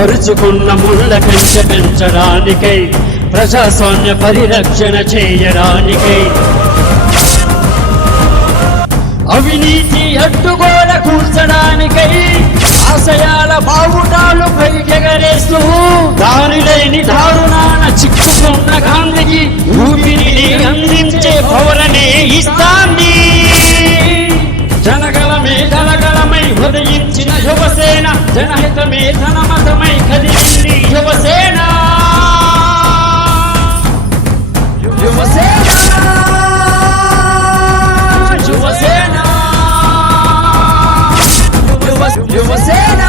పరుచుకున్న ముళ్ళ కంచె పెంచడానికై, ప్రజాస్వామ్య పరిరక్షణ చేయడానికై, అవినీతి అడ్డుగోడ కూర్చడానికై, ఆశయాల బావుటాలు పైకెగరేస్తూ దారి లేని దారుణాన చిక్కుకున్న గాంధీకి ఊపిరిని అందించే పౌరనే ఇస్తాంది. జనగలమై ఉదయించిన యువసేన, జనహితమే తన మతమై కదిలింది యువసేన. యువసేన యువసేన యువసేన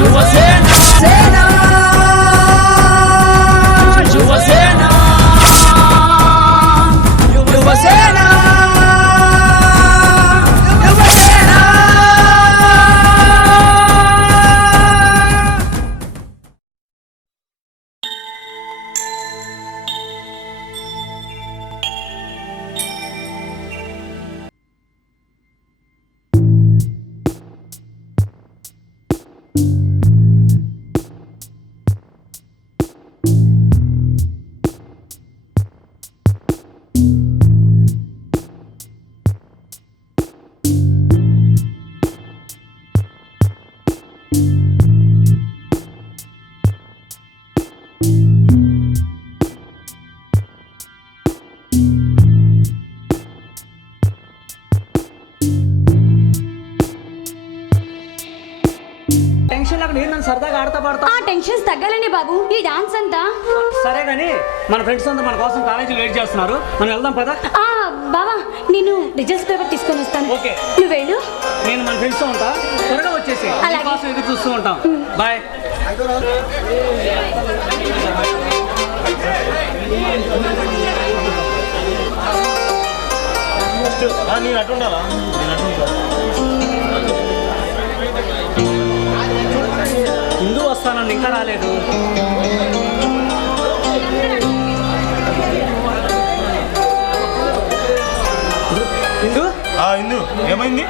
యువసేన సేన యువసేన యువసేన సరదాగా ఆడతా పాడతా. టెన్షన్స్ తగ్గాలండి బాబు, ఈ డాన్స్ అంతా. సరే గానీ మన ఫ్రెండ్స్ అంతా మన కోసం కాలేజీలో వెయిట్ చేస్తున్నారు, మనం వెళ్దాం పదా. బాబా నేను రిజల్ట్స్ పేపర్ తీసుకొని వస్తాను. ఓకే నువ్వు వెళ్ళు, నేను మన ఫ్రెండ్స్ తో ఉంటా. త్వరగా వచ్చేసి కోసం ఎదురు చూస్తూ ఉంటాం. బాయ్. నేను అటుండాలా? ఇందు వస్తానని ఇంకా రాలేదు. ఇందు ఇందు ఏమైంది?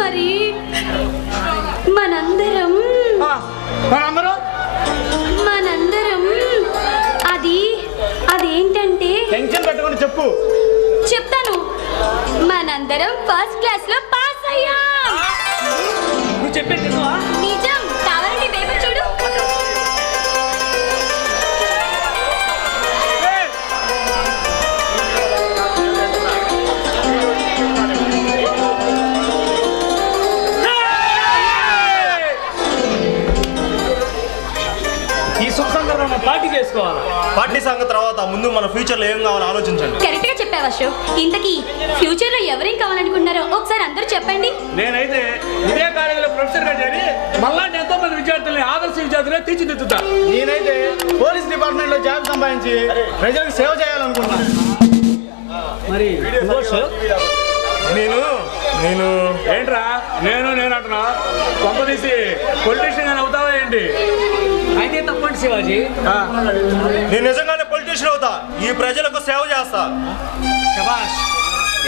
మరి మనందరం అదేంటంటే, టెన్షన్ పెట్టుకొని చెప్పు. చెప్తాను. మనందరం ఫస్ట్ క్లాస్ లో పాస్ అయ్యాం. నువ్వు చెప్పేది నిజం. కావాలంటే పేపర్ చూడు. ఈ శుభ సందర్భంగా పార్టీ చేసుకోవాలి. పార్టీ సంగతి తర్వాత ముందు మన ఫ్యూచర్ లో ఏం కావాలో ఆలోచించండి. కరెక్ట్ గా చెప్పావు అశోక్. ఇంతకీ ఫ్యూచర్ లో ఎవరేం కావాలనుకుంటున్నారో ఒకసారి అందరూ చెప్పండి. నేనైతే ఇదే కాలేజీలో ప్రొఫెసర్ గా చేరి మళ్ళా ఎంతో మంది విద్యార్థుల్ని ఆదర్శ విద్యార్థులే తీర్చిదిద్దుతా. నేనైతే పోలీస్ డిపార్ట్మెంట్ లో జాబ్ సంపాదించి ప్రజలకు సేవ చేయాలనుకుంటున్నాను. మరి నేను ఏంట్రా నేను అంటున్నా, కొంప తీసి పొలిటీషియన్ అని అవుతావా ఏంటి? అయితే తప్పండి శివాజీ. నేను నిజంగానే పొలిటీషియన్ అవుతా, ఈ ప్రజలకు సేవ చేస్తా. శభాష్.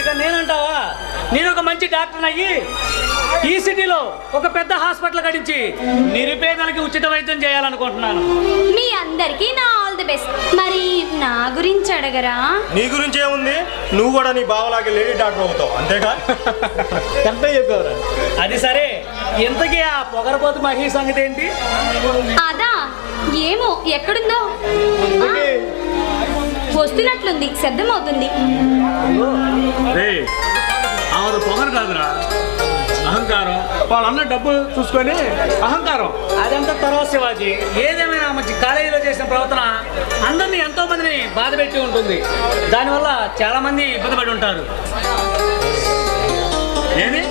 ఇక నేనంటావా, నేను ఒక మంచి డాక్టర్ అయ్యి ఈ సిటీలో ఒక పెద్ద హాస్పిటల్ కట్టించి నిరుపేదలకి ఉచిత వైద్యం చేయాలనుకుంటున్నాను. మీ అందరికీ నా ఆల్ ది బెస్ట్. మరి నా గురించి అడగరా? నీ గురించి ఏముంది, నువ్వు కూడా నీ బావలాగే లేడీ డాక్టర్ అవుతావు, అంతేగా? కరెక్టే చెప్పావురా. అది సరే, ఇంతకీ ఆ పొగరపోతు మహి సంగతి ఏంటి? అదా ఏమో, ఎక్కడుందో వస్తున్నట్లుంది, శబ్దం అవుతుంది. ఆమె పొగరు కాదురా, అహంకారం. వాళ్ళన్న డబ్బు చూసుకొని అహంకారం. అదంతా తర్వాత శివాజీ. ఏదేమైనా మంచి కాలేజీలో చేసిన ప్రవర్తన అందరినీ ఎంతో మందిని బాధ పెట్టి ఉంటుంది. దానివల్ల చాలా మంది ఇబ్బంది పడి ఉంటారు. ఏది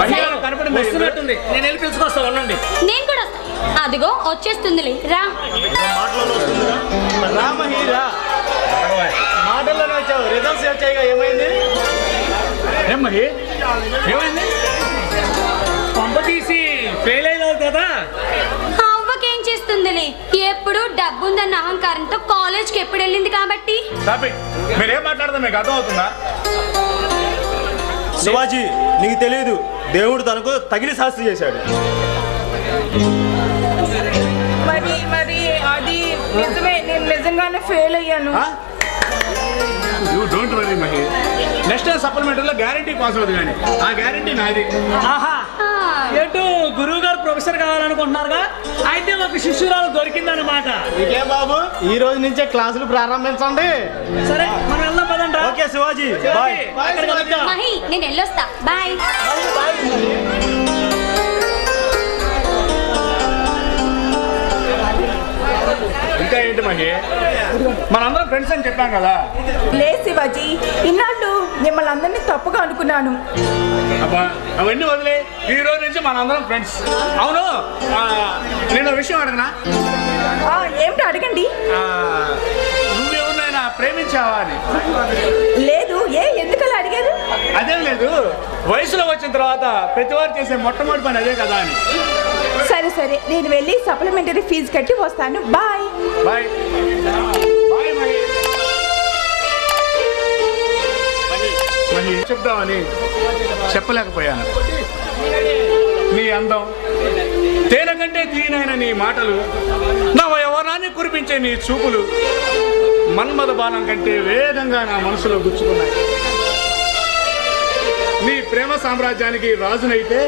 మహిళలు కనపడింది వస్తున్నట్టుంది, నేను వెళ్ళి పిలుచుకొస్తా ఉండండి. నేను కూడా అదిగో వచ్చేస్తుందిలే, రా. మాటల్లోనే వచ్చావు, రిజల్ట్స్ వచ్చాయిగా, ఏమైంది? ఏం మహి, ఏమైంది? పంప తీసి ఫెయిల్ అయ్యావు కదా. అవ్వకేం చేస్తుందిలే, ఎప్పుడు డబ్బుందన్న అహంకారంతో కాలేజ్కి ఎప్పుడు వెళ్ళింది కాబట్టి. మీరేం మాట్లాడదా మీకు అర్థం అవుతుందా? శివాజీ, నీకు తెలియదు, దేవుడు తనకు తగిలి శాస్తి చేశాడు. మరి అది నిజమే, నేను నిజంగానే ఫెయిల్ అయ్యాను. You don't worry Mahi, next సప్లిమెంటరీలో గ్యారంటీ పాస్ అవుతుంది కానీ ఆ గ్యారంటీ నాది. ఆహా, ఏంటో గురువు గారు ప్రొఫెసర్ కావాలనుకుంటున్నారుగా, అయితే ఒక శిష్యురాలు దొరికిందన్నమాట. ఇంకే బాబు, ఈ రోజు నుంచే క్లాసులు ప్రారంభించండి. సరే మనం వెళ్దాం పదండ్రా. Okay Shivaji, bye. అక్కడ కలుద్దాం. మహి నేను వెళ్ళొస్తా, బాయ్. ఇంకా ఏంటి మహి, మనందరం ఫ్రెండ్స్ అని చెప్పాం కదా. లే శివాజీ, ఇన్నాళ్ళు మిమ్మల్ని అందరినీ తప్పుగా అనుకున్నాను. అబ్బా అవన్నీ వదిలే, ఈ రోజు నుంచి మనందరం ఫ్రెండ్స్. అవును, నేను ఒక విషయం అడగనా? ఏమిటో అడగండి. నువ్వెవరినైనా ప్రేమించావా అని? లేదు, ఎందుకలా అడిగారు? అదేం లేదు, వయసులో వచ్చిన తర్వాత ప్రతివారు చేసే మొట్టమొదటి పని అదే కదా అని. సరే, నేను వెళ్ళి సప్లిమెంటరీ ఫీజు కట్టి వస్తాను. Bye. Bye bye Mahi. Mahi చెప్దామని చెప్పలేకపోయాను. నీ అందం, తేనె కంటే తీనైన నీ మాటలు, నా యవ్వనాన్ని కురిపించే నీ చూపులు మన్మథ బాణం కంటే వేగంగా నా మనసులో గుచ్చుకున్నాయి. నీ ప్రేమ సామ్రాజ్యానికి రాజునైతే